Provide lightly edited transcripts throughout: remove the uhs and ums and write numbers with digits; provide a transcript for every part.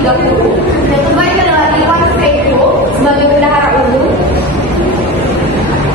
2030. Yang kedua itu adalah Iwan Feko sebagai bendahara umum.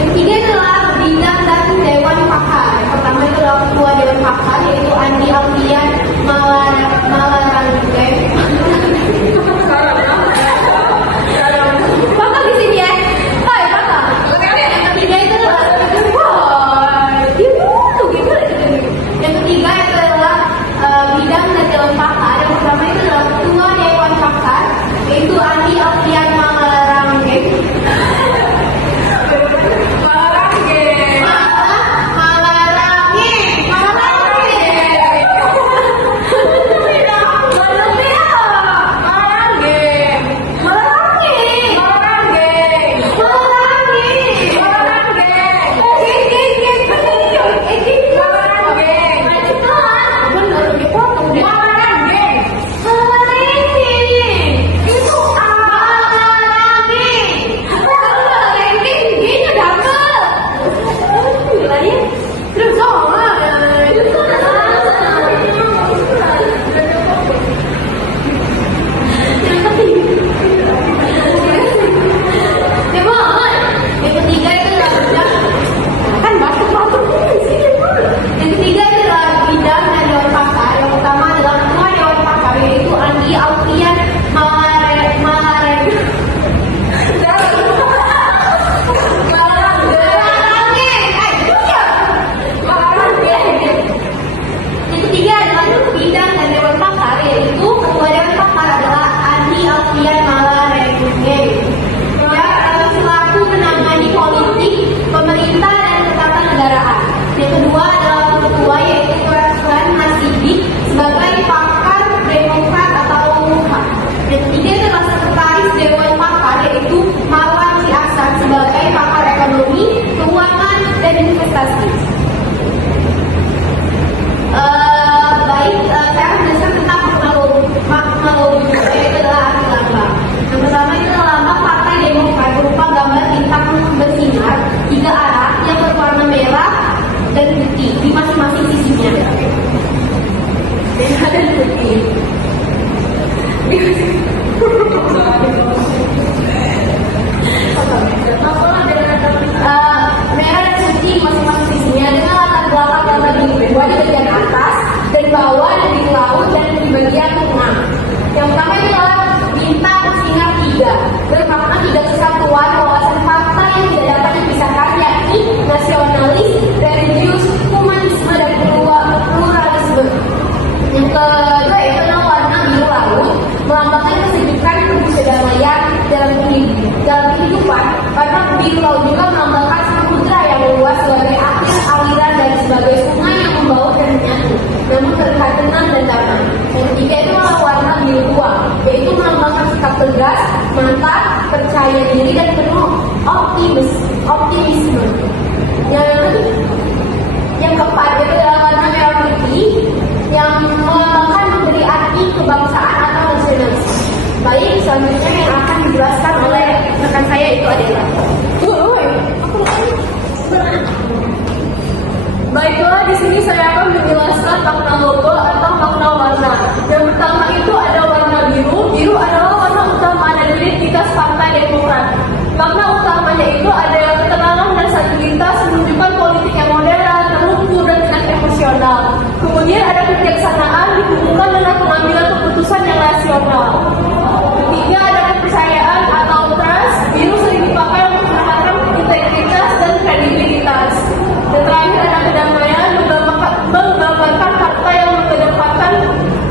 Yang ketiga adalah bidang dan dewan pakar. Yang pertama itu adalah ketua dewan pakar yaitu Andi Alfian Malarangge. Pakar di sini ya. Hai pakar. Yang ketiga itu adalah yang ketiga itu adalah bidang dan dewan pakar. Yang pertama itu adalah ketua dewan pakar yaitu Andi Alfian Malarangge. Yang kedua adalah ketua yaitu Raslan Hasidik sebagai pakar Demokrat atau UHA. Yang ketiga adalah sekretaris Dewan Pakar yaitu Marwan Si Ahsan sebagai pakar ekonomi, keuangan dan investasi. Saya akan menjelaskan tentang makna logo yaitu adalah arti lambang. Yang pertama itu adalah lambang Partai Demokrat berupa gambar bintang bersinar tiga arah yang berwarna merah dan putih di masing-masing sisinya. Merah dan putih. Merah dan putih di masing-masing sisinya dengan latar belakang yang terdiri dua di bagian atas dan bawah dan di laut dan di bagian tengah. Yang pertama itu adalah bintang bersinar tiga bermakna tiga kesatuan wawasan fakta yang tidak dapat dipisahkan yakni nasionalis, religius, humanisme dan pluralisme. Yang kedua itu adalah warna biru laut melambangkan kesejukan kedamaian dalam kehidupan. Warna biru laut juga melambangkan samudra yang luas sebagai akhir aliran dan sebagai sungai yang membaur dan menyatu, namun terlihat tenang dan damai. Yang ketiga itu adalah warna biru tua, yaitu melambangkan sikap tegas, mantap, percaya diri dan penuh optimisme. Yang keempat itu adalah warna merah putih yang melambangkan memberi arti kebangsaan atau nasionalis. Baik, selanjutnya yang akan dijelaskan oleh rekan saya itu adalah Baiklah, di sini saya akan menjelaskan makna logo atau makna warna. Yang pertama itu ada warna biru. Biru adalah warna utama dan identitas Partai Demokrat. Makna utamanya itu ada ketenangan dan stabilitas, menunjukkan politik yang modern, terukur dan tidak emosional. Kemudian ada kebijaksanaan dihubungkan dengan pengambilan keputusan yang rasional. Ketiga ada kepercayaan atau trust. Biru sering dipakai untuk menempatkan integritas dan kredibilitas. Dan terakhir ada kedamaian, menggambarkan partai yang mengedepankan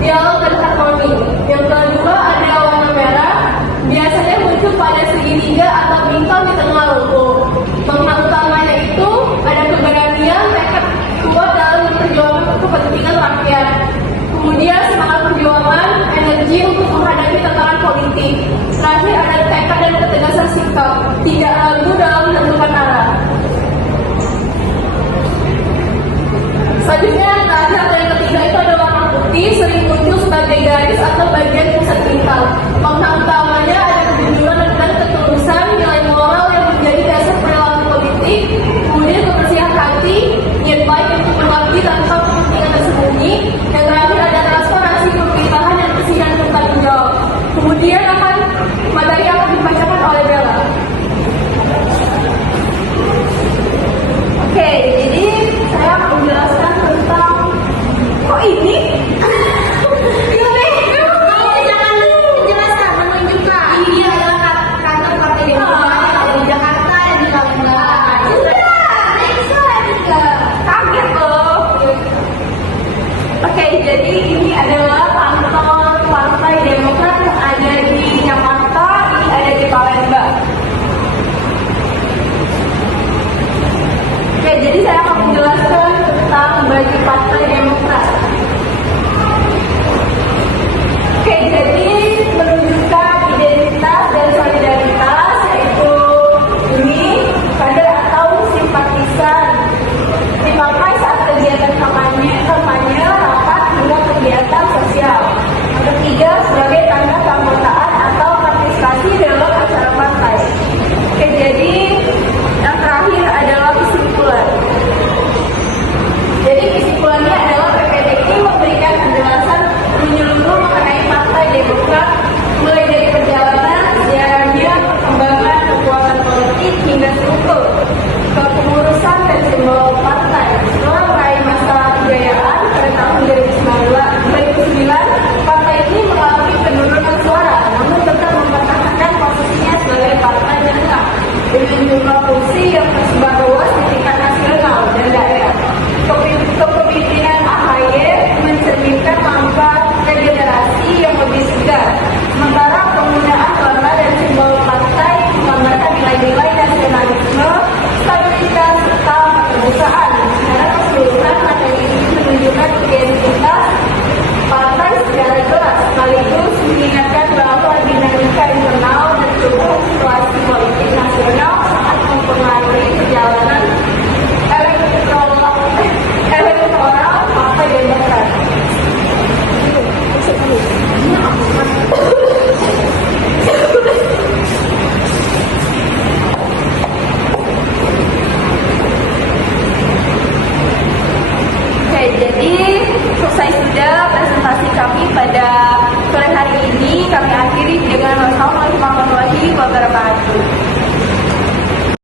dialog dan harmoni. Yang kedua ada warna merah, biasanya muncul pada segitiga atau bintang di tengah logo. Makna utamanya itu ada keberanian, tekad kuat dalam memperjuangkan kepentingan rakyat. Kemudian semangat perjuangan, energi untuk menghadapi tekanan politik. Terakhir ada tekad dan ketegasan sikap, tidak ragu dalam menentukan arah. Selanjutnya yang terakhir atau yang ketiga itu ada warna putih, sering muncul sebagai garis atau bagian